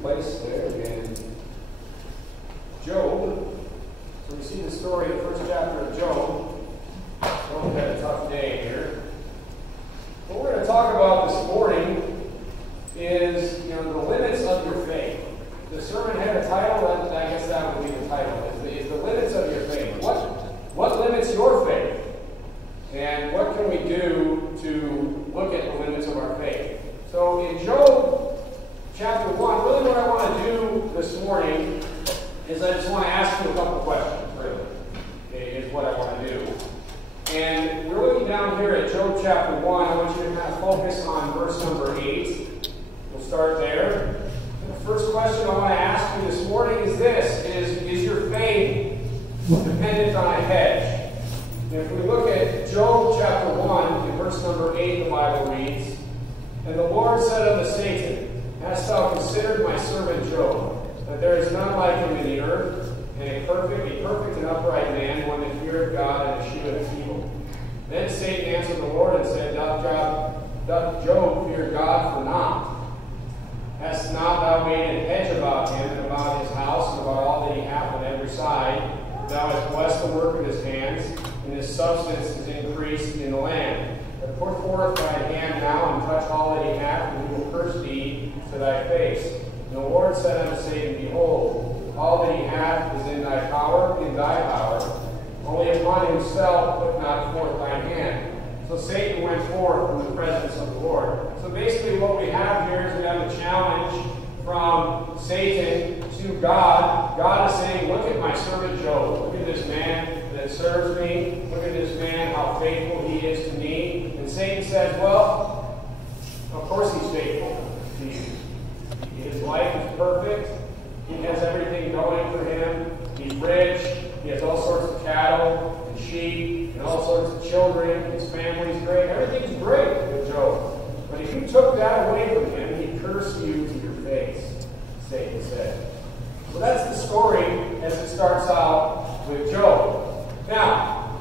place there. And Job, so we see the story of the first chapter of Job. Job had a tough day here. What we're going to talk about this morning is, the limits of your faith. The sermon had a title, and I guess that would be the title, is the limits of your faith. What limits your faith? And what can we do to look at the limits of our faith? So in Job chapter 1, really what I want to do this morning is I just want to ask you a couple questions, really, is what I want to do. And we're looking down here at Job chapter 1. I want you to kind of focus on verse number 8. We'll start there. And the first question I want to ask you this morning is this: is your faith dependent on a hedge? And if we look at Job chapter 1, in verse number 8, the Bible reads, "And the Lord said unto Satan, Hast thou considered my servant Job, that there is none like him in the earth, and a perfect and upright man, one that feareth God and escheweth evil? Then Satan answered the Lord and said, Doth Job fear God for naught? Hast not thou made a hedge about him, and about his house, and about all that he hath on every side? Thou hast blessed the work of his hands, and his substance is increased in the land. But put forth thy hand now, and touch all that he hath, and he will curse thee to thy face. And the Lord said unto Satan, Behold, all that he hath is in thy power, only upon himself put not forth thine hand. So Satan went forth from the presence of the Lord." So basically what we have here is we have a challenge from Satan to God. God is saying, look at my servant Job. Look at this man that serves me. Look at this man, how faithful he is to me. And Satan says, well, of course he's faithful to you. His life is perfect. He has everything going for him. He's rich. He has all sorts of cattle and sheep and all sorts of children. His family's great. Everything's great with Job. But if you took that away from him, he'd curse you to your face, Satan said. So that's the story as it starts out with Job. Now,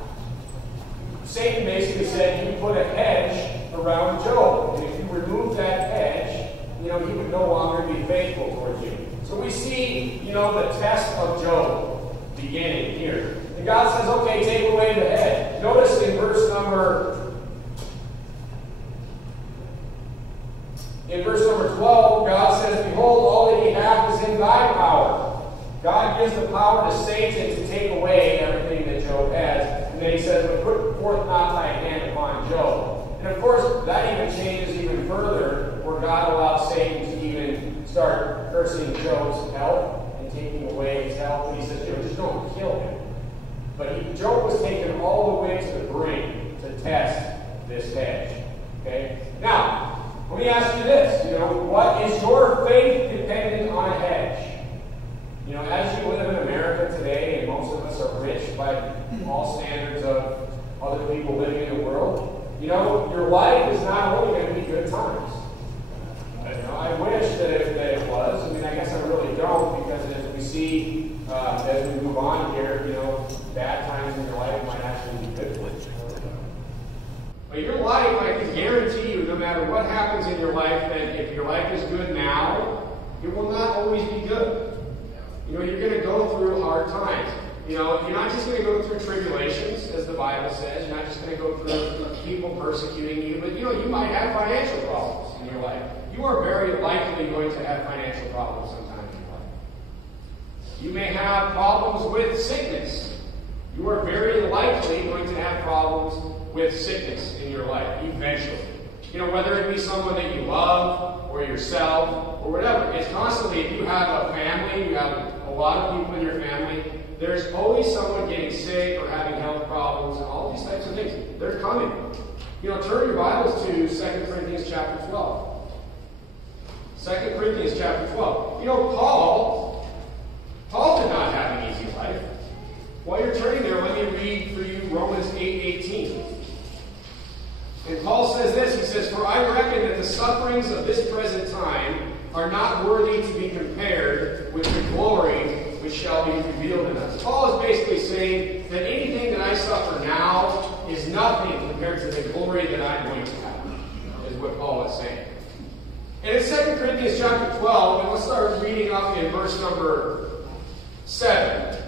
Satan basically said you put a hedge around Job. And if you remove that hedge, he would no longer be faithful towards you. So we see, the test of Job beginning here. And God says, okay, take away the hedge. Notice in verse number 12, God says, Behold, all that he hath is in thy power. God gives the power to Satan to take away everything that Job has. And then he says, But put forth not thy hand upon Job. And of course, that even changes even further, where God allows Satan to even start cursing Job's health and taking away his health. And he says, just don't kill him. But Job was taken all the way to the brink to test this hedge. Okay? Now, let me ask you this. What is your faith dependent on a hedge? As you live in America today, and most of us are rich by all standards of other people living in the world, your life is not only going to be good times. I wish that it was. I guess I really don't, because as we see, as we move on here, bad times in your life might actually be good for you. But your life, I can guarantee you, no matter what happens in your life, that if your life is good now, it will not always be good. You're going to go through hard times. You're not just going to go through tribulations, as the Bible says. You're not just going to go through people persecuting you. But, you might have financial problems in your life. You are very likely going to have financial problems sometime in your life. You may have problems with sickness. You are very likely going to have problems with sickness in your life, eventually. Whether it be someone that you love, or yourself, or whatever. It's constantly, if you have a family, you have a lot of people in your family, there's always someone getting sick or having health problems and all these types of things. They're coming. Turn your Bibles to 2 Corinthians chapter 12. 2 Corinthians chapter 12. Paul did not have an easy life. While you're turning there, let me read for you Romans 8:18. And Paul says this, he says, For I reckon that the sufferings of this present time are not worthy to be compared with the glory which shall be revealed in us. Paul is basically saying that anything that I suffer now is is nothing compared to the glory that I'm going to have, is what Paul is saying. And in 2 Corinthians chapter 12, and let's start reading up in verse number 7.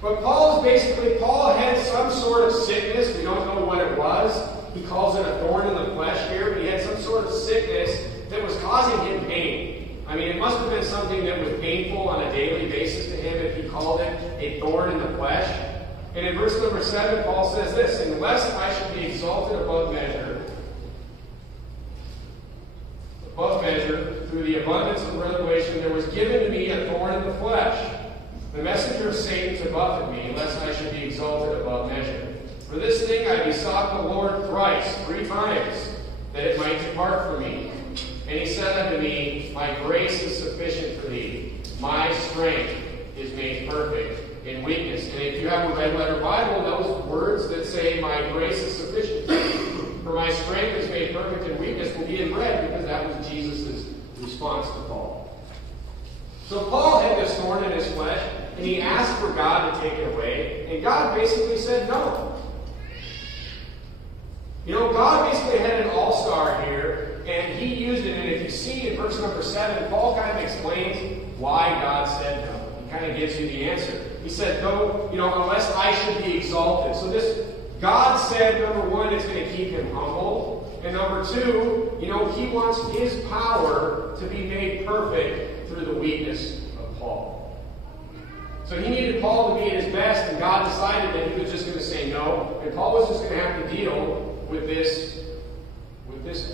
But Paul had some sort of sickness. We don't know what it was. He calls it a thorn in the flesh here, but he had some sort of sickness that was causing him pain. I mean, it must have been something that was painful on a daily basis to him if he called it a thorn in the flesh. And in verse number 7, Paul says this, unless I should be exalted above measure, through the abundance of revelation, there was given to me a thorn in the flesh, the messenger of Satan to buffet me, lest I should be exalted above measure. For this thing I besought the Lord thrice, 3 times, that it might depart from me. And he said unto me, my grace is sufficient for thee. My strength is made perfect in weakness. And if you have a red letter Bible, those words that say, my grace is sufficient for my strength is made perfect in weakness will be in red, because that was Jesus' response to Paul. So Paul had this thorn in his flesh, and he asked for God to take it away, and God basically said no. You know, God basically had an all-star here, and he used it. And if you see in verse number 7, Paul kind of explains why God said no. He kind of gives you the answer. He said, no, unless I should be exalted. So this, God said, number 1, it's going to keep him humble. And number 2, he wants his power to be made perfect through the weakness of Paul. So he needed Paul to be at his best, and God decided that he was just going to say no, and Paul was just going to have to deal with this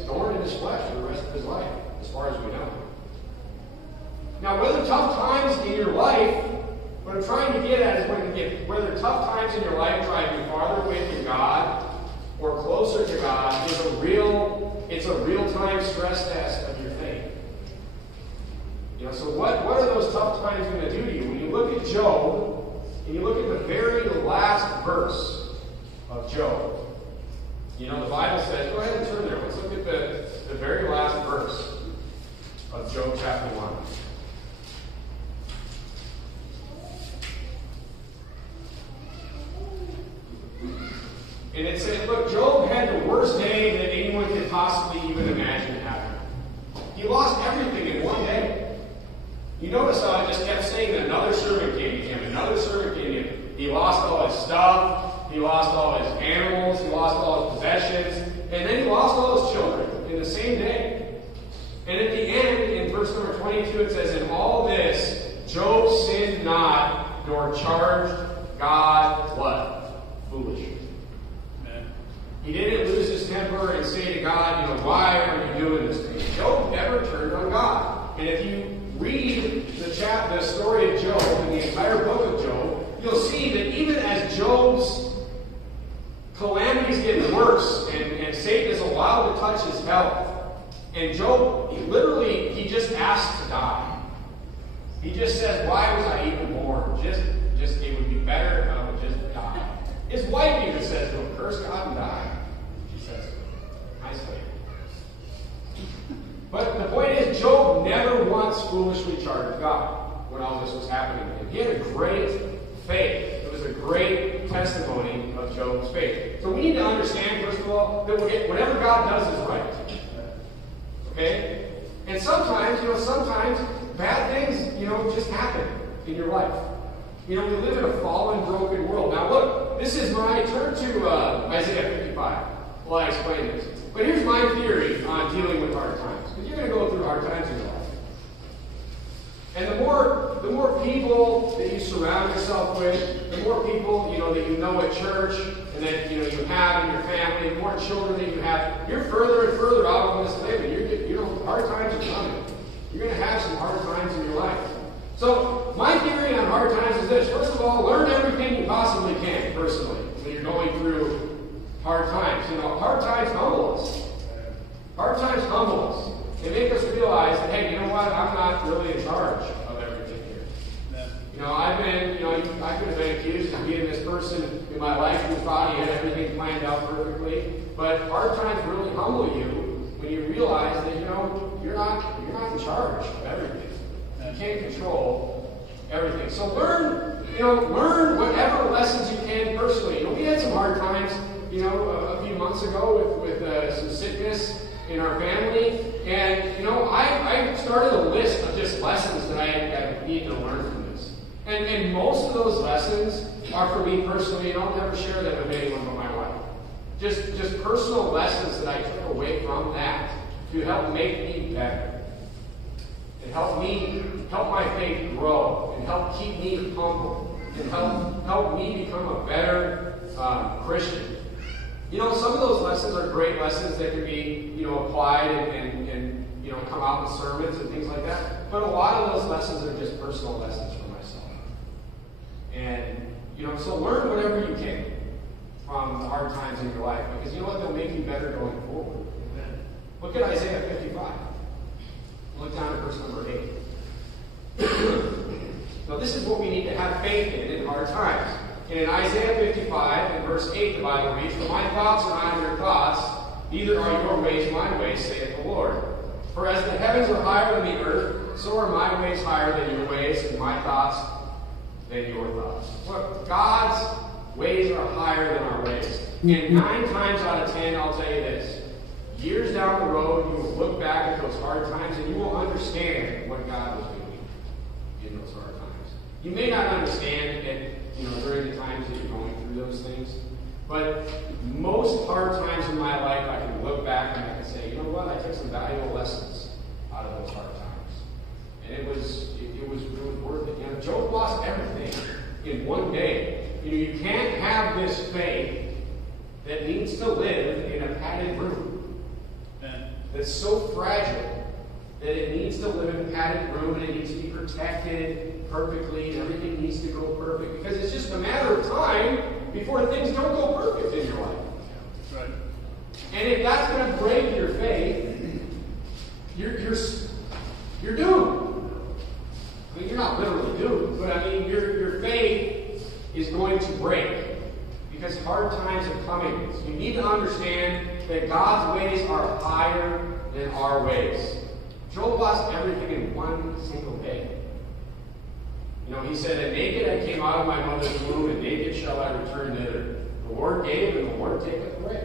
thorn in his flesh for the rest of his life, as far as we know. Now, whether tough times in your life, what I'm trying to get at is whether tough times in your life drive you farther away from God or closer to God, it's a real-time stress test of your faith. So what are those tough times going to do to you? When you look at Job, and you look at the very last verse of Job, the Bible says, go ahead and turn there. Let's look at the very last verse of Job chapter 1. And it said, look, Job had the worst day that anyone could possibly even imagine having. He lost everything in one day. You notice how it just kept saying another servant came to him, another servant came to him. He lost all his stuff, he lost all his animals, he lost all his possessions, and then he lost all his children in the same day. And at the end, in verse number 22, it says, in all this, Job sinned not, nor charged God what? Foolish. He didn't lose his temper and say to God, why are you doing this to me? Job never turned on God. And if you read the story of Job and the entire book of Job, you'll see that even as Job's calamities get worse and Satan is allowed to touch his health, and Job, he just asks to die. He just says, why was I even born? Just it would be better if I would just die. His wife even says to him, curse God and die. She says, nicely. But the point is, Job never once foolishly charged God when all this was happening to him. He had a great faith. It was a great testimony of Job's faith. So we need to understand, first of all, that whatever God does is right. Okay? And sometimes bad things, just happen in your life. We live in a fallen, broken world. Now look, turn to Isaiah 55 while I explain this. But here's my theory on dealing with hard times. Because you're going to go through hard times in your life. And the more people that you surround yourself with, the more people, that you know at church, and that, you have in your family, the more children that you have, you're further and further out on this limit. Hard times are coming. You're going to have some hard times in your life. So, my theory on hard times is this. First of all, learn everything you possibly can, personally, when you're going through hard times. Hard times humble us. Hard times humble us. They make us realize that, hey, you know what? I'm not really in charge of everything here. I could have been accused of being this person in my life whose body had everything planned out perfectly. But hard times really humble you when you realize that, you're not in charge of everything. You can't control everything. So learn whatever lessons you can personally. We had some hard times, a few months ago with some sickness in our family, And, I started a list of just lessons that I need to learn from this. And most of those lessons are for me personally, and I'll never share them with anyone but my wife. Just personal lessons that I took away from that to help make me better. And help my faith grow, and help keep me humble, and help me become a better Christian. Some of those lessons are great lessons that can be, applied and come out in sermons and things like that. But a lot of those lessons are just personal lessons for myself. And, so learn whatever you can from the hard times in your life, because you know what? They'll make you better going forward. Amen. Look at Isaiah 55. Look down at verse number 8. Now, this is what we need to have faith in hard times. And in Isaiah 55, in verse 8, the Bible reads, "For my thoughts are not your thoughts, neither are your ways my ways, saith the Lord. For as the heavens are higher than the earth, so are my ways higher than your ways, and my thoughts than your thoughts." Look, God's ways are higher than our ways. And 9 times out of 10, I'll tell you this. Years down the road, you will look back at those hard times, and you will understand what God was doing in those hard times. You may not understand it, during the times that you're going through those things. But most hard times in my life, I can look back and I can say, you know what? I took some valuable lessons out of those hard times. And it was really worth it. Job lost everything in one day. You can't have this faith that needs to live in a padded room. That's so fragile that it needs to live in a padded room, and it needs to be protected perfectly, and everything needs to go perfect. Because it's just a matter of time before things don't go perfect in your life. Right. And if that's going to break your faith, you're doomed. I mean, you're not literally doomed, but I mean, your faith is going to break. Because hard times are coming. So you need to understand that God's ways are higher than our ways. Job lost everything in one single day. He said, "And naked I came out of my mother's womb, and naked shall I return thither. The Lord gave, and the Lord taketh away.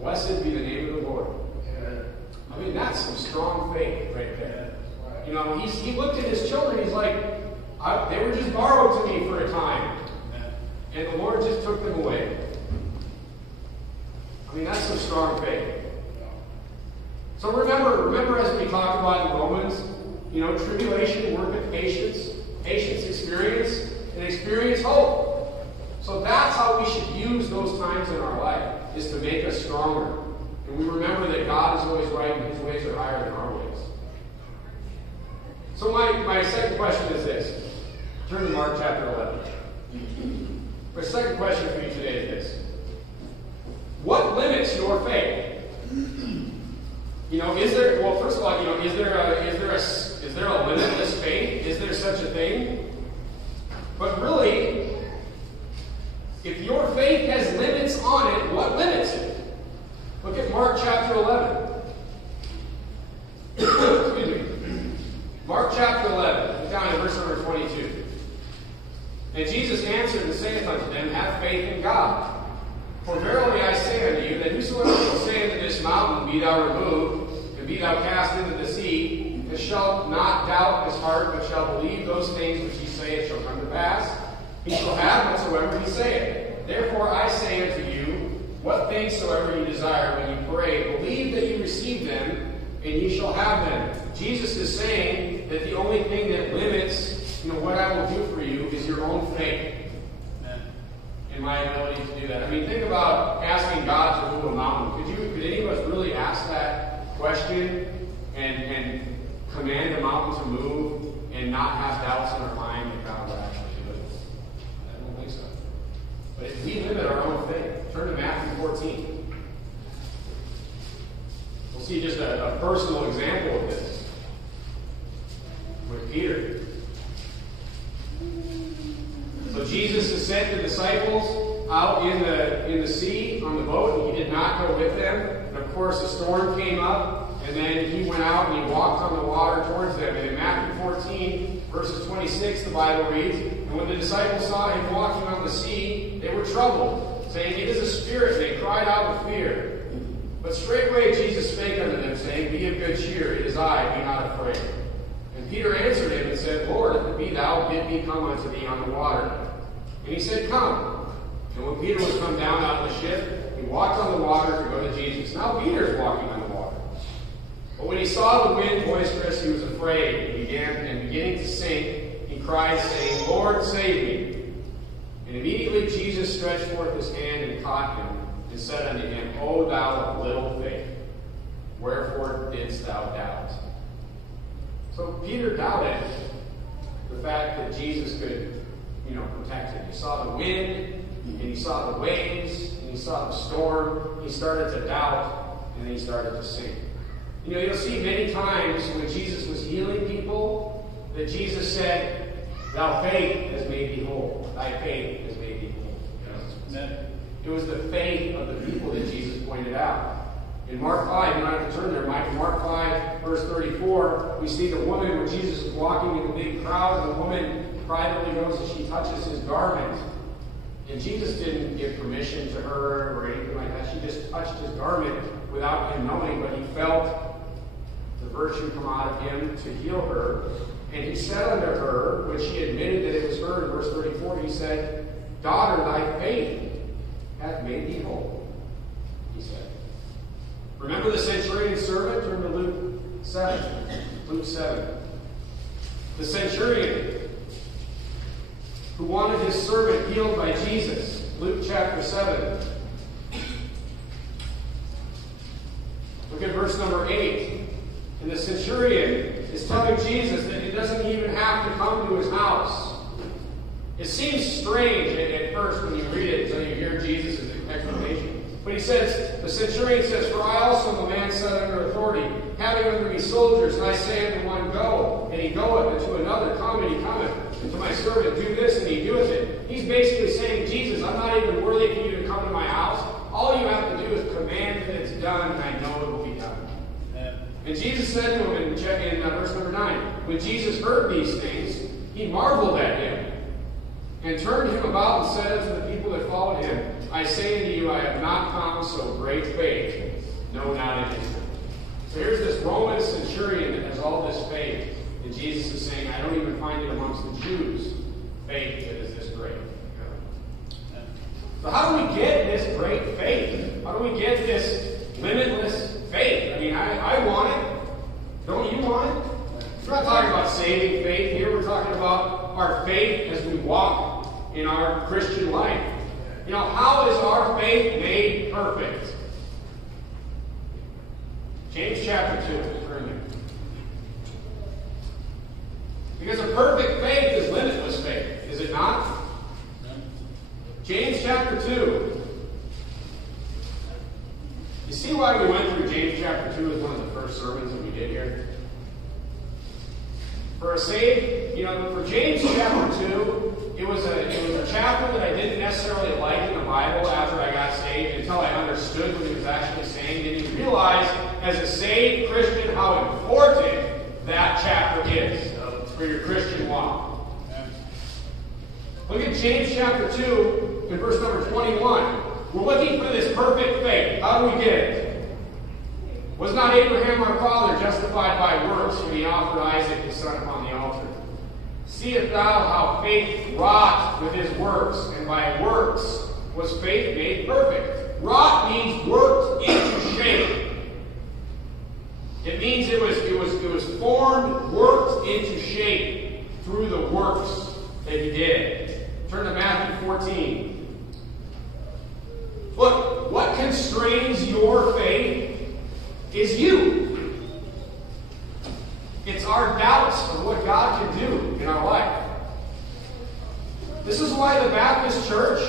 Blessed be the name of the Lord." I mean, that's some strong faith right there. He looked at his children, he's like, they were just borrowed to me for a time. And the Lord just took them away. I mean, that's some strong faith. So remember as we talked about in Romans, tribulation worketh patience, patience experience, and experience hope. So that's how we should use those times in our life, is to make us stronger. And we remember that God is always right and His ways are higher than our ways. So my second question is this. Turn to Mark chapter 11. My second question for you today is this. What limits your faith? First of all, is there a limitless faith? Is there such a thing? But really, if your faith has limits on it, what limits it? Look at Mark chapter 11. Excuse me. Mark chapter 11, down in verse number 22. "And Jesus answered and saith unto them, Have faith in God. For verily I say unto you, that whosoever shall say unto this mountain, Be thou removed, and be thou cast into the sea, and shall not doubt in his heart, but shall believe those things which he saith shall come to pass, he shall have whatsoever he saith. Therefore I say unto you, what things soever you desire when you pray, believe that you receive them, and ye shall have them." Jesus is saying that the only thing that limits what I will do for you is your own faith. Amen. In my ability to do that. I mean, think about asking God to move a mountain. Could any of us really ask that question and command a mountain to move and not have doubts in our mind that God will actually do it? I don't think so. But if we limit our own faith, turn to Matthew 14. We'll see just a personal example of this with Peter. So Jesus has sent the disciples out in the sea on the boat, and He did not go with them. And of course, a storm came up, and then He went out and He walked on the water towards them. And in Matthew 14, verses 26, the Bible reads, "And when the disciples saw Him walking on the sea, they were troubled, saying, It is a spirit, and they cried out with fear. But straightway Jesus spake unto them, saying, Be of good cheer, it is I, be not afraid. And Peter answered him and said, Lord, if it be thou, bid me come unto thee on the water. And he said, Come. And when Peter was come down out of the ship, he walked on the water to go to Jesus. Now Peter's walking on the water. But when he saw the wind boisterous, he was afraid, and beginning to sink, he cried, saying, Lord, save me. And immediately Jesus stretched forth his hand and caught him, and said unto him, O thou of little faith, wherefore didst thou doubt? So Peter doubted the fact that Jesus could, protect him. He saw the wind, and he saw the waves, and he saw the storm. He started to doubt, and then he started to sink. You'll see many times when Jesus was healing people that Jesus said, Thy faith has made thee whole. Thy faith has made thee whole. It was the faith of the people that Jesus pointed out. In Mark 5, you don't have to turn there, Mike. In Mark 5, verse 34, we see the woman when Jesus is walking in the big crowd, and the woman privately goes and she touches his garment. And Jesus didn't give permission to her or anything like that. She just touched his garment without him knowing, but he felt the virtue come out of him to heal her. And he said unto her, when she admitted that it was her, in verse 34, he said, Daughter, thy faith hath made thee whole, he said. Remember the centurion's servant? Turn to Luke 7. Luke 7. The centurion who wanted his servant healed by Jesus. Luke chapter 7. Look at verse number 8. And the centurion is telling Jesus that he doesn't even have to come to his house. It seems strange at first when you read it until you hear Jesus' explanation. But he says, the centurion says, For I also am a man set under authority, having under me soldiers, and I say unto one, Go, and he goeth, and to another, Come, and he cometh, and to my servant, Do this, and he doeth it. He's basically saying, Jesus, I'm not even worthy for you to come to my house. All you have to do is command that it's done, and I know it will be done. And Jesus said to him in verse number 9, when Jesus heard these things, he marveled at him, and turned him about and said unto the people that followed him, I say unto you, I have not found so great faith, no, not in Israel. So here's this Roman centurion that has all this faith, and Jesus is saying, I don't even find it amongst the Jews faith that is this great. So how do we get this great faith? How do we get this limitless faith? I mean, I want it. Don't you want it? We're not talking about saving faith here. We're talking about our faith as we walk in our Christian life. How is our faith made perfect? James chapter 2. Turn there. Because a perfect faith is limitless faith, is it not? James chapter 2. You see why we went through James chapter 2 as one of the first sermons that we did here? For James chapter 2, it was a chapter that I didn't necessarily like in the Bible after I got saved until I understood what he was actually saying. And you realize, as a saved Christian, how important that chapter is for your Christian walk. Look at James chapter 2 and verse number 21. We're looking for this perfect faith. How do we get it? Was not Abraham our father justified by works when he offered Isaac his son upon the altar? Seest thou how faith wrought with his works, and by works was faith made perfect? Wrought means worked into shape. It means it was formed, worked into shape through the works that he did. Turn to Matthew 14. Look, what constrains your faith is you. It's our doubts of what God can do in our life. This is why the Baptist Church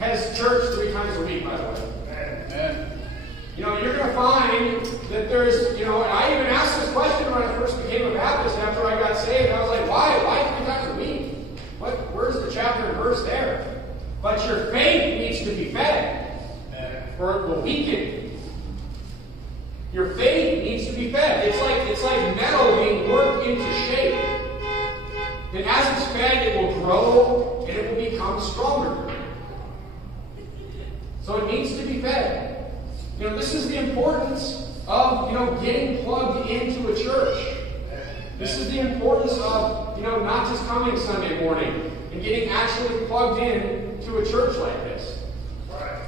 has church 3 times a week, by the way. Amen. You're going to find that there's, and I even asked this question when I first became a Baptist after I got saved. I was like, why? Why 3 times a week? Where's the chapter and verse there? But your faith needs to be fed, or it will weaken. Your faith needs to be fed. It's like metal being worked into shape. And as it's fed, it will grow and it will become stronger. So it needs to be fed. importance of, getting plugged into a church. This is the importance of, not just coming Sunday morning and getting actually plugged in to a church like this. Right.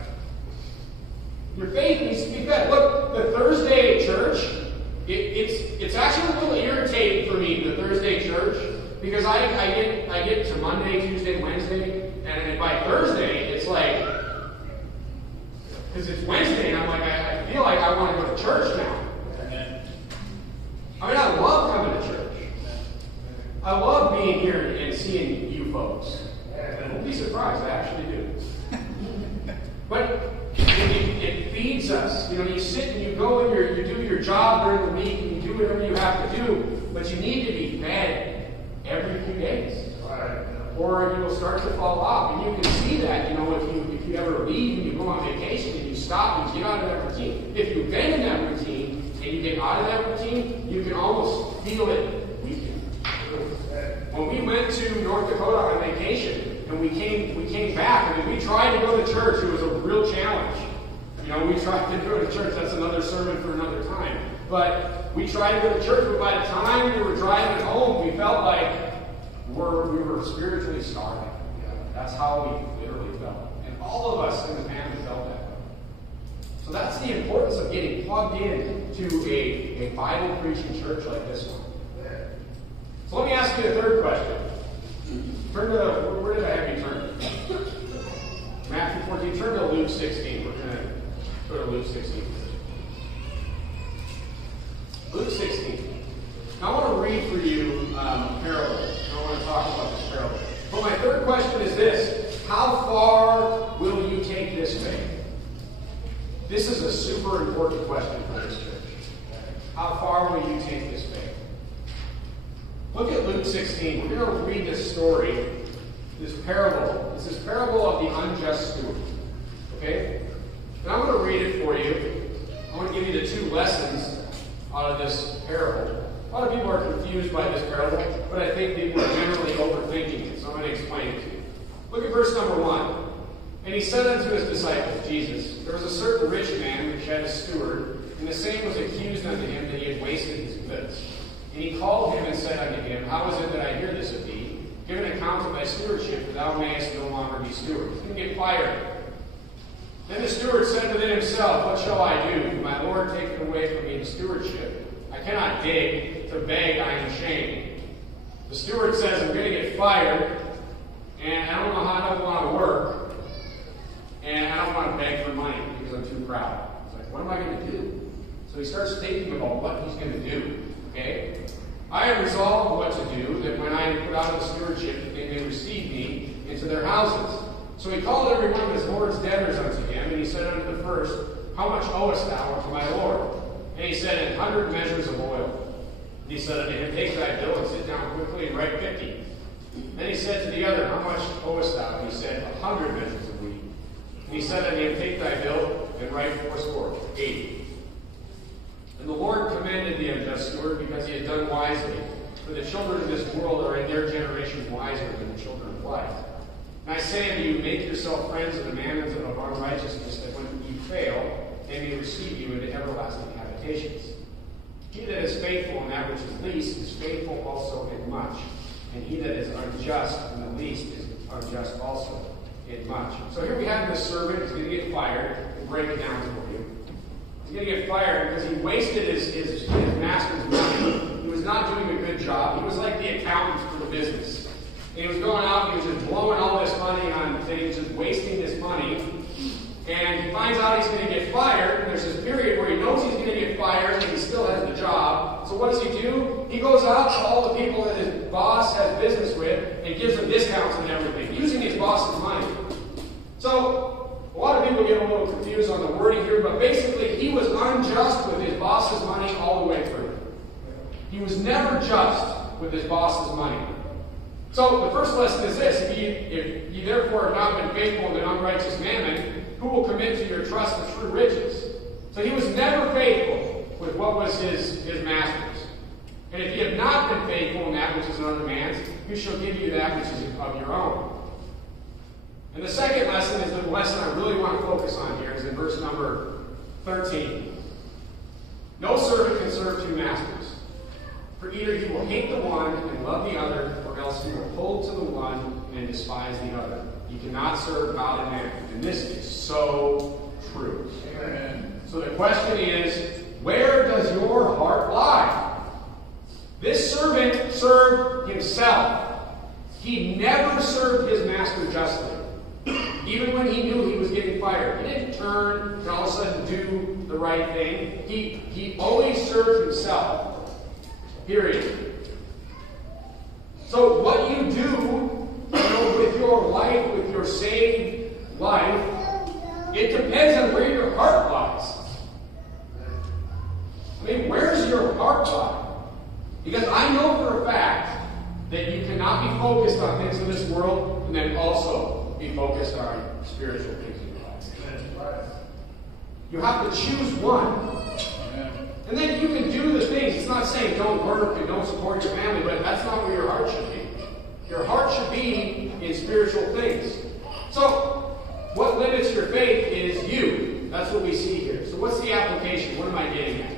Your faith needs to be fed. Look, the Thursday church, it's actually a little irritating for me, the Thursday church, because I get to Monday, Tuesday, Wednesday, and by Thursday, it's like, because it's Wednesday, and I'm like, I feel like I want to go to church now. I mean, I love coming to church. I love being here and seeing you folks. Don't be surprised, I actually do. But it feeds us. You sit and you go and you do your job during the week and you do whatever you have to do, but you need to be fed every few days. Or you will start to fall off. And you can see that, if you ever leave and you go on vacation and you stop and you get out of that routine. If you've been in that routine and you get out of that routine, you can almost feel it weaken. When we went to North Dakota on vacation and we came back, we tried to go to church. It was a real challenge. We tried to go to church. That's another sermon for another time. But we tried to go to church, but by the time we were driving home, we felt like we were spiritually starving. That's how we literally felt. And all of us in the family felt that way. So that's the importance of getting plugged in to a Bible-preaching church like this one. So let me ask you a third question. Where did I have you turn? Matthew 14. Turn to Luke 16. We're going to go to Luke 16. Luke 16. Now I want to read for you a parable. I want to talk about this parable. But my third question is this. How far will you take this faith? This is a super important question for this church. How far will you take this faith? Look at Luke 16. We're going to read this story, this parable. It's this parable of the unjust steward. Okay? And I'm going to read it for you. I want to give you the two lessons out of this parable. A lot of people are confused by this parable, but I think people are generally overthinking it, so I'm going to explain it to you. Look at verse number 1. And he said unto his disciples, Jesus, there was a certain rich man which had a steward, and the same was accused unto him that he had wasted his goods. And he called him and said unto him, How is it that I hear this of thee? Give an account of thy stewardship, that thou mayest no longer be steward. He's going to get fired. Then the steward said within himself, What shall I do? For my Lord taketh away from me the stewardship. I cannot dig, to beg I am ashamed. The steward says, I'm going to get fired, and I don't know how I don't want to work, and I don't want to beg for money because I'm too proud. He's like, what am I going to do? So he starts thinking about what he's going to do. Okay? I have resolved what to do, that when I am put out of the stewardship, that they may receive me into their houses. So he called every one of his Lord's debtors unto him, and he said unto the first, How much owest thou unto my Lord? And he said, 100 measures of oil. And he said unto him, Take thy bill and sit down quickly and write 50. Then he said to the other, How much owest thou? And he said, 100 measures of wheat. And he said unto him, Take thy bill and write 80. And the Lord commended the unjust steward because he had done wisely. For the children of this world are in their generation wiser than the children of light. And I say unto you, make yourself friends of the mammons of unrighteousness, that when you fail, they may receive you into everlasting habitations. He that is faithful in that which is least is faithful also in much. And he that is unjust in the least is unjust also in much. So here we have this servant who's going to get fired. We'll break it down for you. He's going to get fired because he wasted his master's money. He was not doing a good job. He was like the accountant for the business. And he was going out and he was just blowing all this money on things, just wasting this money. And he finds out he's going to get fired. And there's this period where he knows he's going to get fired and he still has the job. So what does he do? He goes out to all the people that his boss has business with and gives them discounts and everything, using his boss's money. So a lot of people get a little confused on the wording here, but basically he was unjust with his boss's money all the way through. He was never just with his boss's money. So the first lesson is this: if you therefore have not been faithful in an unrighteous mammon, who will commit to your trust the true riches? So he was never faithful with what was his master's. And if you have not been faithful in that which is another man's, who shall give you that which is of your own? And the second lesson is the lesson I really want to focus on here, is in verse number 13. No servant can serve two masters. For either he will hate the one and love the other, or else he will hold to the one and despise the other. You cannot serve God and man. And this is so true. Amen. So the question is, where does your heart lie? This servant served himself. He never served his master justly. Even when he knew he was getting fired. He didn't turn and all of a sudden do the right thing. He always served himself. Period. So what you do, with your life, with your saved life, it depends on where your heart lies. I mean, where's your heart lie? Because I know for a fact that you cannot be focused on things in this world and then also be focused on spiritual things in your life. You have to choose one. And then you can do the things. It's not saying don't work and don't support your family, but that's not where your heart should be. Your heart should be in spiritual things. So, what limits your faith is you. That's what we see here. So what's the application? What am I getting at?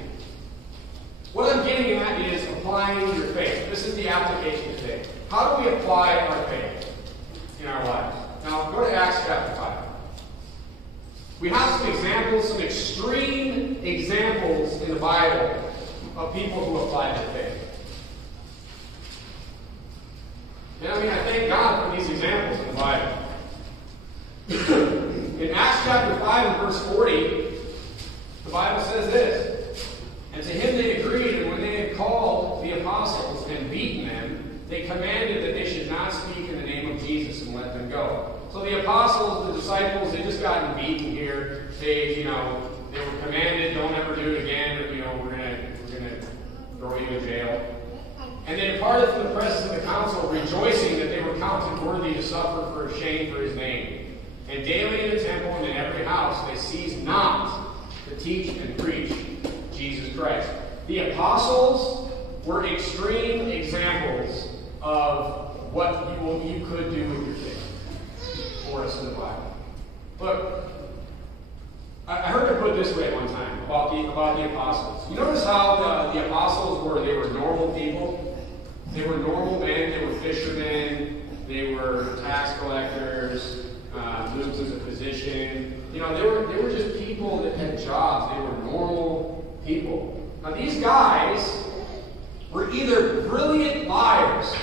What I'm getting at is applying your faith. This is the application today. How do we apply our faith in our lives? Now, go to Acts chapter 5. We have some examples, some extreme examples in the Bible of people who applied their faith. And I thank God for these examples in the Bible. In Acts chapter 5 and verse 40, the Bible says this, "And to him they agreed, and when they had called the apostles and beaten them, they commanded that they should not speak in the name of Jesus and let them go." So the apostles, the disciples, they just gotten beaten here. They were commanded, don't ever do it again, or, we're gonna throw you in jail. And they departed from the presence of the council, rejoicing that they were counted worthy to suffer for shame for his name. And daily in the temple and in every house they ceased not to teach and preach Jesus Christ. The apostles were extreme examples of what you could do with your faith for us in the Bible. Look, I heard it put this way one time about the apostles. You notice how the apostles they were normal people? They were normal men, they were fishermen, they were tax collectors, Luke was a physician. They were just people that had jobs. They were normal people. Now these guys were either brilliant liars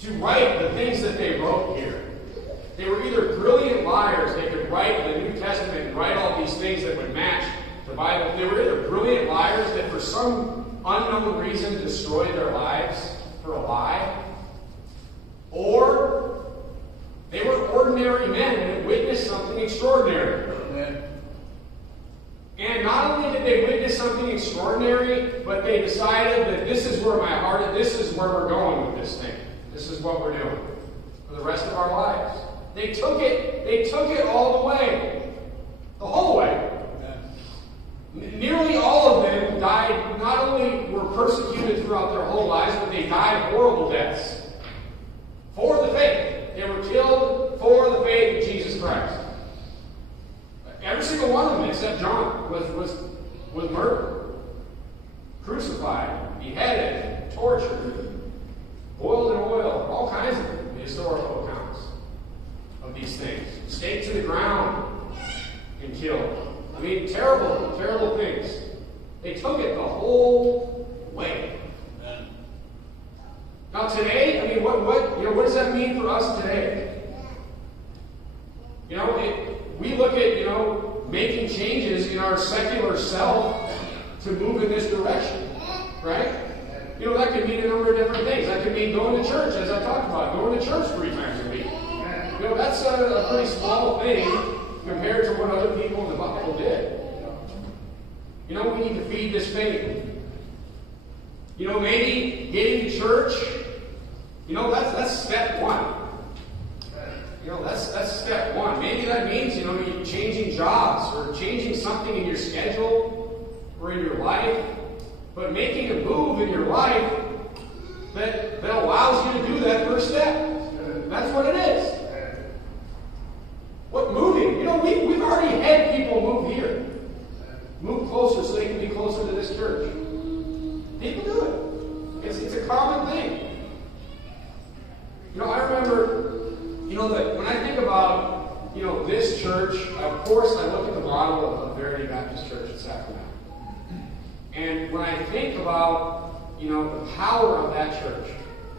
to write the things that they wrote here. They were either brilliant liars. They could write the New Testament and write all these things that would match the Bible. They were either brilliant liars that for some unknown reason destroyed their lives for a lie, or they were ordinary men that witnessed something extraordinary. And not only did they witness something extraordinary, but they decided that this is where my heart is, this is where we're going with this thing. This is what we're doing for the rest of our lives. They took it all the way. The whole way. Nearly all of them died, not only were persecuted throughout their whole lives, but they died horrible deaths. For the faith. They were killed for the faith of Jesus Christ. Every single one of them, except John, was murdered, crucified, beheaded, tortured, boiled in oil, all kinds of historical accounts of these things. Staked to the ground and killed. Terrible, terrible things. They took it the whole way. Now today, what does that mean for us today? We look at, making changes in our secular self to move in this direction, right? That could mean a number of different things. That could mean going to church, as I talked about, going to church 3 times a week. That's a pretty small thing compared to what other people in the Bible did. We need to feed this faith. Maybe getting to church, that's step one. That's step one. Maybe that means, you're changing jobs or changing something in your schedule or in your life, but making a move in your life that allows you to do that first step. That's what it is. What moving? We've already had people move here. Move closer so they can that when I think about, this church, of course I look at the model of Verity Baptist Church in Sacramento. And when I think about, the power of that church,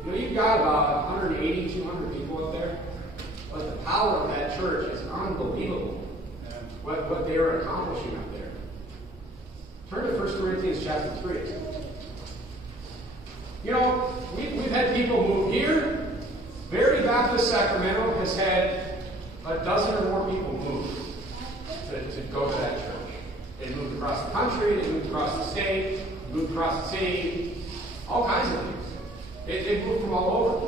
you've got about 180, 200 people up there. But the power of that church is unbelievable. What they are accomplishing up there. Turn to 1 Corinthians chapter 3. We've had people move here. Verity Baptist Sacramento has had a dozen or more people move to go to that church. They moved across the country, they moved across the state, moved across the city, all kinds of things. They moved from all over.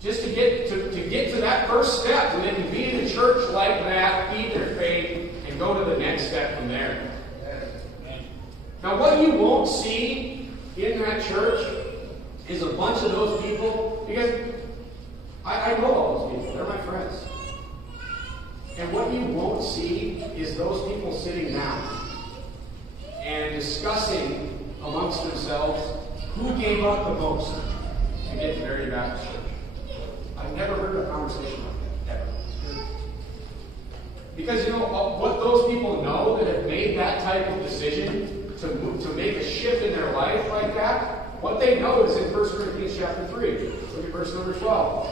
Just to get to that first step, and then to be in a church like that, feed their faith, and go to the next step from there. Now, what you won't see in that church is a bunch of those people, because I know all those people. They're my friends. And what you won't see is those people sitting down and discussing amongst themselves who gave up the most to get to Verity Baptist Church. I've never heard a conversation like that, ever. Because, what those people know that have made that type of decision to make a shift in their life like that, what they know is in 1 Corinthians chapter 3. Look at verse number 12.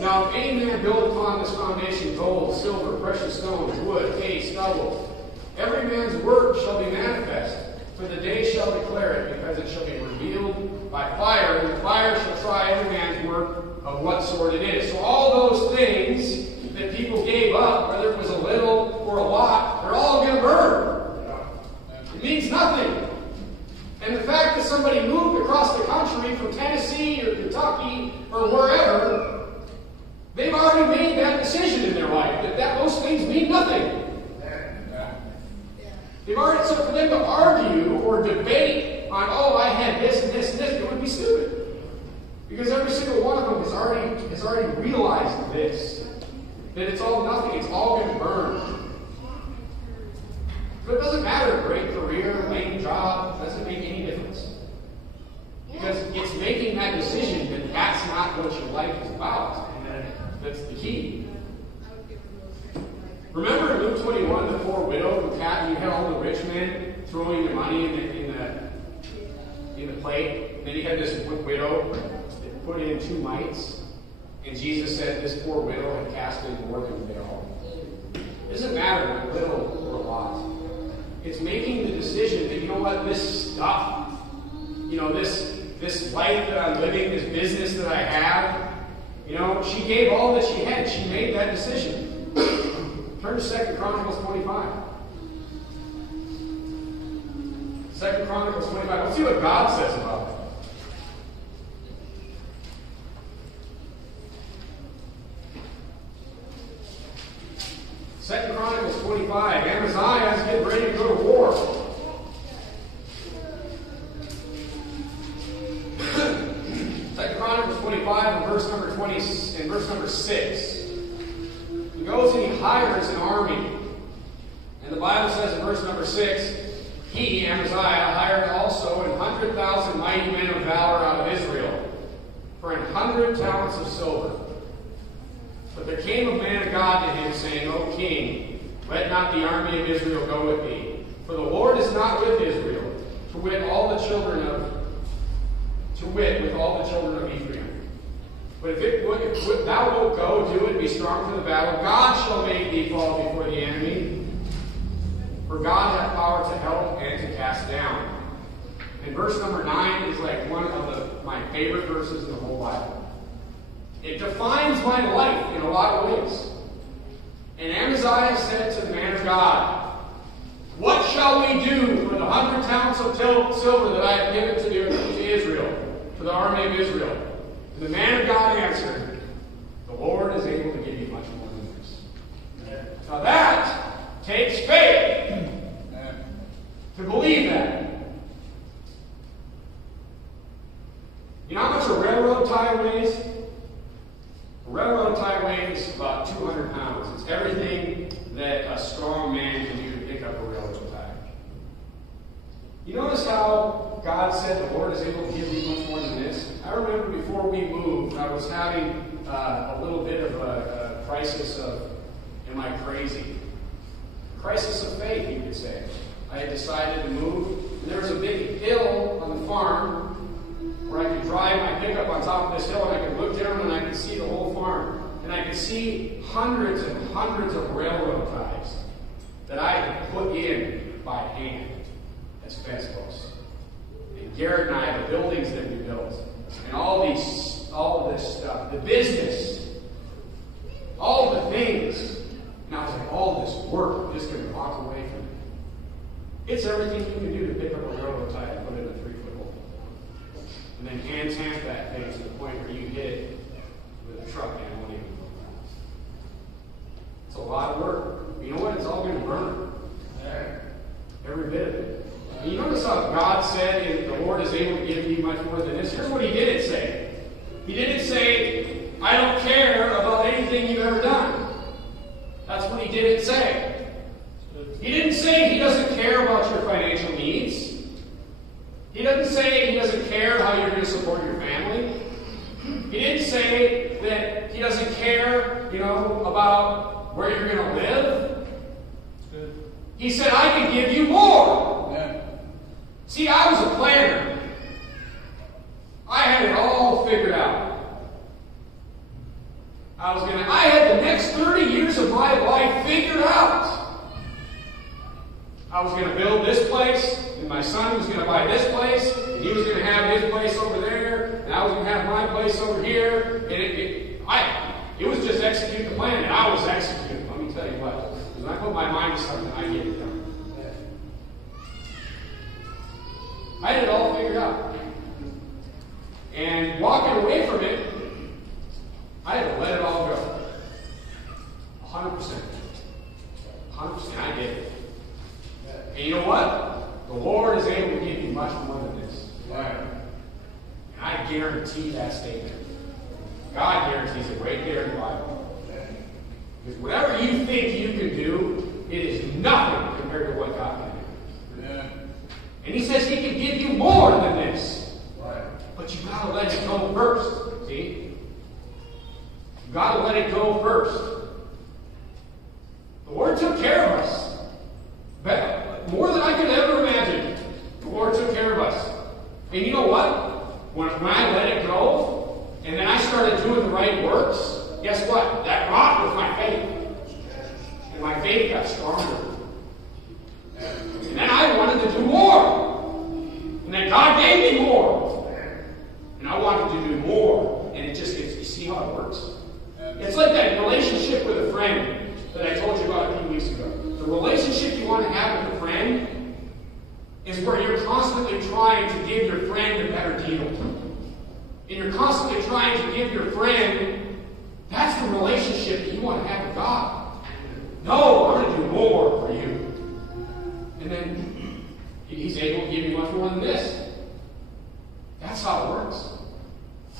Now, if any man build upon this foundation gold, silver, precious stones, wood, hay, stubble, every man's work shall be manifest, for the day shall declare it, because it shall be revealed by fire, and the fire shall try every man's work of what sort it is. So all those things that people gave up, whether it was a little or a lot, they're all going to burn. It means nothing. And the fact that somebody moved across the country from Tennessee or Kentucky or wherever, they've already made that decision in their life, that those things mean nothing. They've already, so for them to argue or debate on, I had this and this and this, it would be stupid. Because every single one of them has already realized this. That it's all nothing, it's all going to burn. So it doesn't matter, great career, lame job, doesn't make any difference. Because it's making that decision that that's not what your life is about. And that's the key. Remember in Luke 21, the poor widow who had all the rich men throwing the money in the plate. And then he had this widow that put in 2 mites. And Jesus said this poor widow had cast in more than they all. It doesn't matter, little or a lot. It's making the decision that, this stuff, this life that I'm living, this business that I have, she gave all that she had. She made that decision. Turn to 2 Chronicles 25. 2 Chronicles 25. Let's see what God says about it. 2 Chronicles 25. Amaziah is getting ready to go to war. 2 Chronicles 25 and verse number 20 and verse number 6. He goes and he hires an army. And the Bible says in verse number 6, he, Amaziah, hired also 100,000 mighty men of valor out of Israel for 100 talents of silver. But there came a man of God to him, saying, O king, let not the army of Israel go with thee. For the Lord is not with Israel, with all the children of Ephraim. But if thou wilt go, do it, be strong for the battle. God shall make thee fall before the enemy. For God hath power to help and to cast down. And verse number 9 is like one of my favorite verses in the whole Bible. It defines my life in a lot of ways. And Amaziah said to the man of God, what shall we do for the 100 talents of silver that I have given to Israel, to the army of Israel? And the man of God answered, the Lord is able to give you much more than this. Now that takes faith to believe that. You know how much a railroad tie weighs? A railroad tie weighs about 200 pounds. It's everything that a strong man can do to pick up a railroad tie. You notice how God said the Lord is able to give you much more than this? I remember before we moved, I was having a little bit of a crisis of, am I crazy? Crisis of faith, you could say. I had decided to move, and there was a big hill on the farm where I could drive my pickup on top of this hill, and I could look down and I could see the whole farm. And I could see hundreds and hundreds of railroad ties that I had put in by hand as fence posts. And Garrett and I, the buildings that we built, and all this stuff, the business, all the things. And I was like, all this work, I'm just going to walk away from it. It's everything you can do to pick up a railroad tie and put it in a 3-foot hole. And then hand tamp that thing to the point where you hit it with a truck and it won't even go fast. It's a lot of work. You know what? It's all going to burn. Every bit of it. And you notice how God said, the Lord is able to give you much more than this. Here's what He didn't say. He didn't say, I don't care about anything you've ever done. That's what He didn't say. He didn't say He doesn't care about your financial needs. He doesn't say He doesn't care how you're going to support your family. He didn't say that He doesn't care, about where you're going to live. He said, I can give you more. Yeah. See, I was a planner. I had it all figured out. I had the next 30 years of my life figured out. I was going to build this place, and my son was going to buy this place, and he was going to have his place over there, and I was going to have my place over here. And it was just execute the plan, and I was executing. Let me tell you what. When I put my mind to something, I get it done. I had it all figured out. And walking away from it, I had to let it all go. 100%. 100%. I did it. And you know what? The Lord is able to give you much more than this. And I guarantee that statement. God guarantees it right there in the Bible. Because whatever you think you can do, it is nothing compared to what God can do. And He says He can give you more than this. But you've got to let it go first. See? You've got to let it go first. The Lord took care of us. More than I could ever imagine. The Lord took care of us. And you know what? When I let it go, and then I started doing the right works, guess what? That rocked with my faith. And my faith got stronger. And then I wanted to do more. And then God gave me more. And I wanted to do more. And it just gets, you see how it works? It's like that relationship with a friend that I told you about a few weeks ago. The relationship you want to have with a friend is where you're constantly trying to give your friend a better deal. And you're constantly trying to give your friend, that's the relationship that you want to have with God. No, I'm going to do more for you. And then He's able to give you much more than this. That's how it works.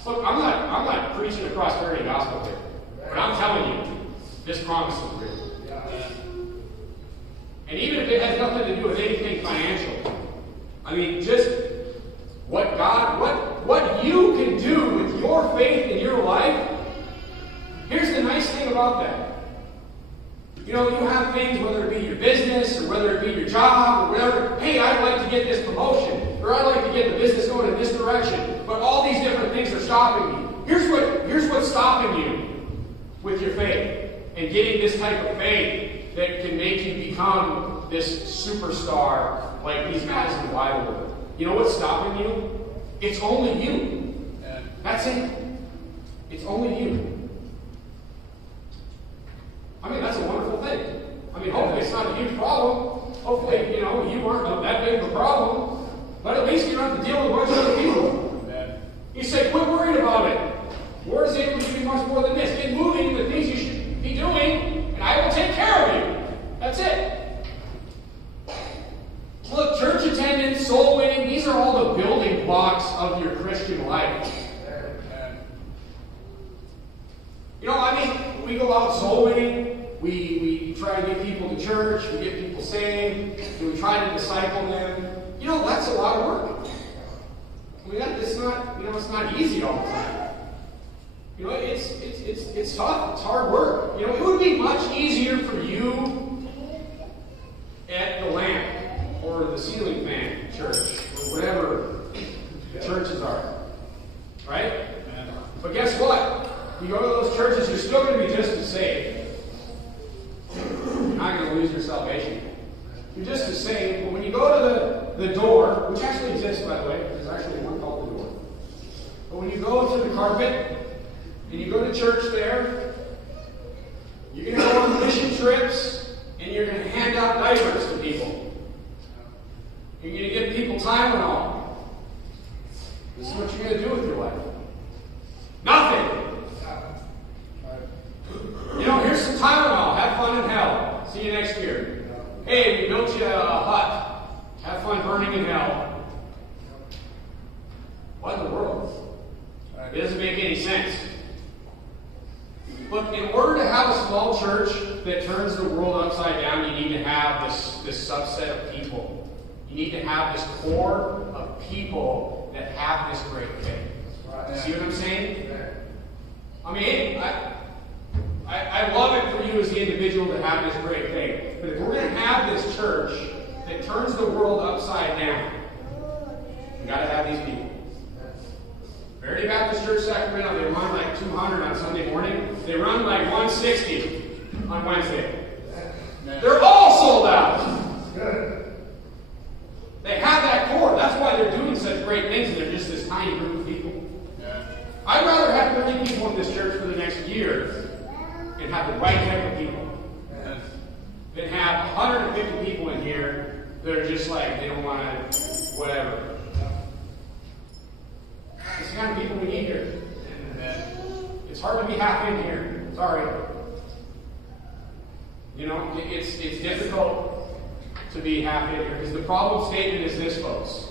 Look, I'm not preaching a prosperity gospel here. But I'm telling you, this promise is real. And even if it has nothing to do with anything financial, I mean, just what you can do with your faith in your life. Here's the nice thing about that. You have things, whether it be your business or whether it be your job or whatever. Hey, I'd like to get this promotion, or I'd like to get the business going in this direction. But all these different things are stopping me. Here's what's stopping you with your faith and getting this type of faith that can make you become this superstar like these guys in the Bible were. You know what's stopping you? It's only you. That's it. It's only you. I mean, that's a wonderful thing. I mean, hopefully it's not a huge problem. Hopefully, you aren't that big of a problem. But at least you don't have to deal with a bunch of other people. You say, quit worrying about it. The Lord is able to give you much more than this. Get moving to the things you should be doing, and I will take care of you. That's it. Look, church attendance, soul winning, these are all the building blocks of your Christian life. We go out soul winning. We try to get people to church. We get people saved. We try to disciple them. That's a lot of work. it's not easy all the time. It's tough. It's hard work. It would be much easier for you at the lamp or the ceiling fan church or whatever the churches are, right? But guess what? You go to those churches, you're still going to be just as saved. You're not going to lose your salvation. You're just as saved. But when you go to the door, which actually exists, by the way, there's actually one called the door. But when you go to the carpet and you go to church there, you're going to go on mission trips and you're going to hand out diapers to people. You're going to give people Tylenol. This is what you're going to do with your life. Nothing. Here's some Tylenol. Have fun in hell. See you next year. Hey, we built you a hut. Have fun burning in hell. What in the world? It doesn't make any sense. Look, in order to have a small church that turns the world upside down, you need to have this subset of people. You need to have this core of people that have this great faith. See what I'm saying? I mean, I love it for you as the individual to have this great faith. But if we're going to have this church that turns the world upside down, we've got to have these people. Verity Baptist Church, Sacramento, they run like 200 on Sunday morning. They run like 160 on Wednesday. They're all sold out. They have that core. That's why they're doing such great things, and they're just this tiny group of people. I'd rather have 30 people in this church for the next year and have the right type of people than have 150 people in here that are just like, they don't want to, whatever. It's the kind of people we need here. It's hard to be half in here. Sorry. It's difficult to be half in here because the problem statement is this, folks.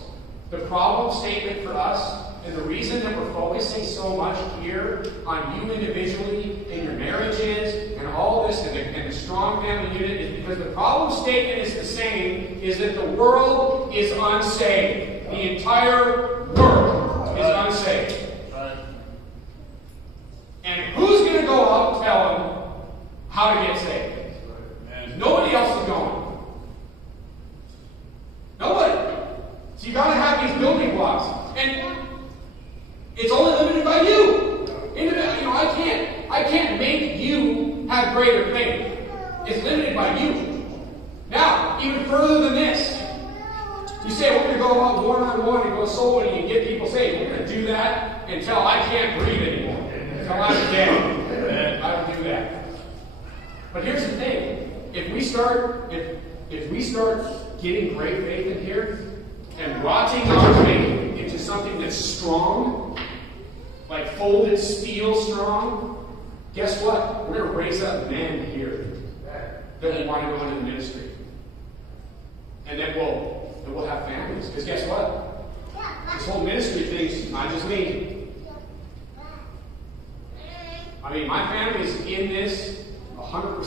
The problem statement for us, and the reason that we're focusing so much here on you individually and your marriages and all this and the strong family unit is because the problem statement is the same, is that the world is unsaved. The entire world is unsaved. And who's going to go out and tell them how to get saved? Nobody else is going. Nobody. So you got to have these building blocks. And it's only limited by you. I can't make you have greater faith. It's limited by you. Now, even further than this, you say we're going to go out one-on-one and go soul winning and get people saved. We're going to do that until I can't breathe anymore. Until I'm dead. I don't do that. But here's the thing. If we start getting great faith in here and rotting our faith into something that's strong, like folded steel strong, guess what? We're going to raise up men here that will want to go into the ministry. And that will have families. Because guess what? This whole ministry thing's not just me. I mean, my family's in this 100%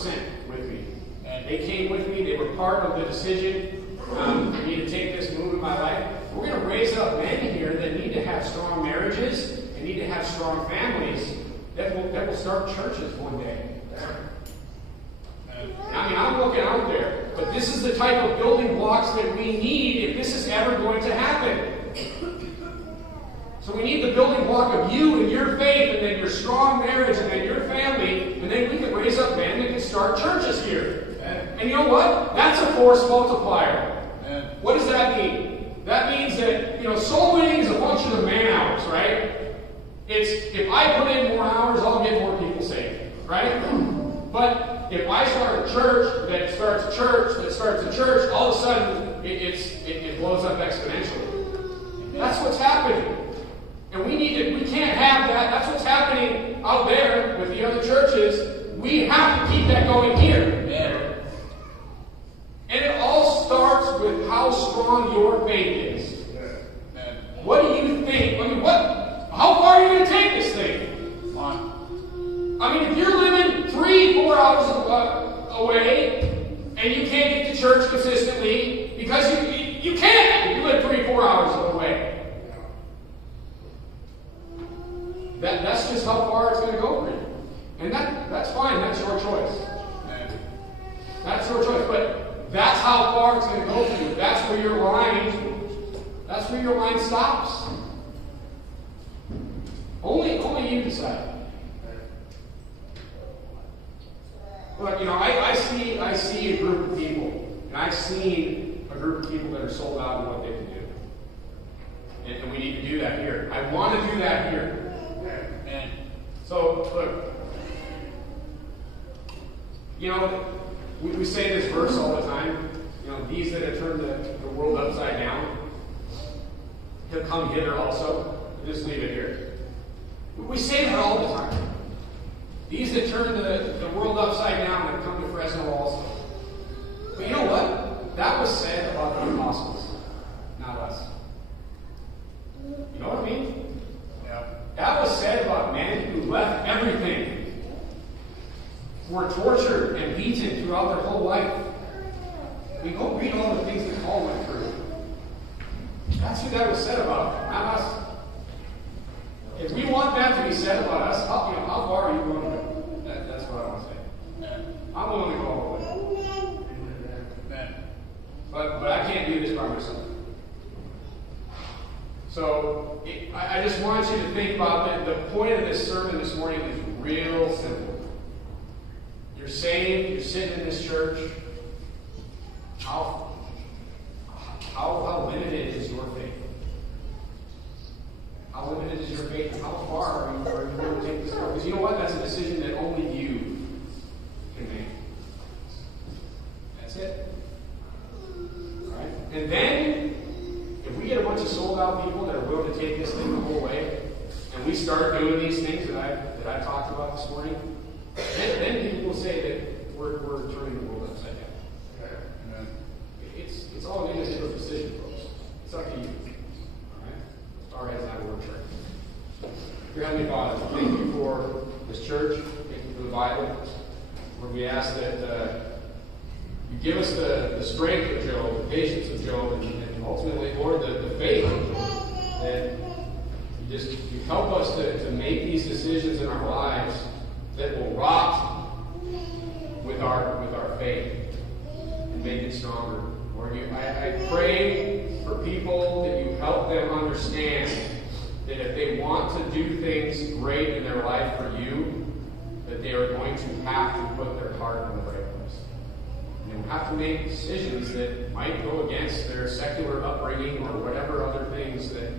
with me. And they came with me. They were part of the decision for me to take this move in my life. We're going to raise up men here that need to have strong marriages and need to have strong families that will start churches one day. I mean, I'm looking out there, but this is the type of building blocks that we need if this is ever going to happen. So we need the building block of you and your faith, and then your strong marriage, and then your family, and then we can raise up men that can start churches here. And you know what? That's a force multiplier. What does that mean? That means that, soul winning is a function of man hours, right? It's, if I put in more hours, I'll get more people saved, right? But if I start a church that starts a church, all of a sudden it blows up exponentially. That's what's happening. And we can't have that. That's what's happening out there with the other churches. We have to keep that going here. And it all starts with how strong your faith is. What do you think? I mean, how far are you going to take this thing? I mean, if you're living 3-4 hours away and you can't get to church consistently because you can't if you live 3-4 hours away. That's just how far it's going to go for you. And that's fine. That's your choice. That's your choice. But that's how far it's going to go for you. That's where your line stops. Only you decide. Look, I see a group of people, and I've seen a group of people that are sold out in what they can do. And we need to do that here. I want to do that here. And so, look, we say this verse all the time. These that have turned the world upside down, he'll come hither also. We'll just leave it here. We say that all the time. These that turn the world upside down have come to Fresno also. But you know what? That was said about the apostles, not us. You know what I mean? Yeah. That was said about men who left everything, were tortured and beaten throughout their whole life. We go read all the things that Paul went through. That's who that was said about, not us. If we want that to be said about us, how far are you going to go? That's what I want to say. I'm willing to go all the way. But I can't do this by myself. So I just want you to think about the point of this sermon this morning is real simple. You're saved, you're sitting in this church. How limited is your faith? How limited is your faith? And how far are you going to take this far? Because you know what? That's a decision that only you can make. That's it. All right? And then, if we get a bunch of sold-out people that are willing to take this thing the whole way, and we start doing these things that I talked about this morning, then people will say that we're turning the world upside down. Okay. Amen. It's all an individual decision, folks. It's up to you. All right? Our heads out of work church. Dear Heavenly Father, thank you for this church. Thank you for the Bible. Lord, we ask that you give us the strength of Job, the patience of Job, and ultimately, Lord, the faith of Job. That you help us to make these decisions in our lives that will rot with our faith and make it stronger. Lord, I pray for people that you help them understand that if they want to do things great in their life for you, that they are going to have to put their heart in the right place. And they will have to make decisions that might go against their secular upbringing or whatever other things that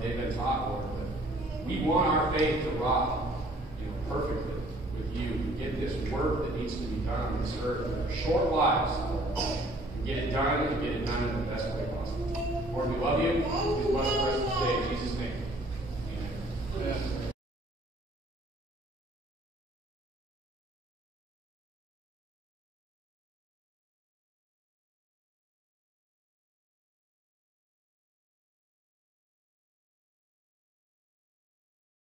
they've been taught, Lord. But we want our faith to rot perfectly with you. Get this work that needs to be done on this earth in our short lives. Get it done and get it done in the best way possible. Lord, we love you. Please bless the rest of the day. In Jesus'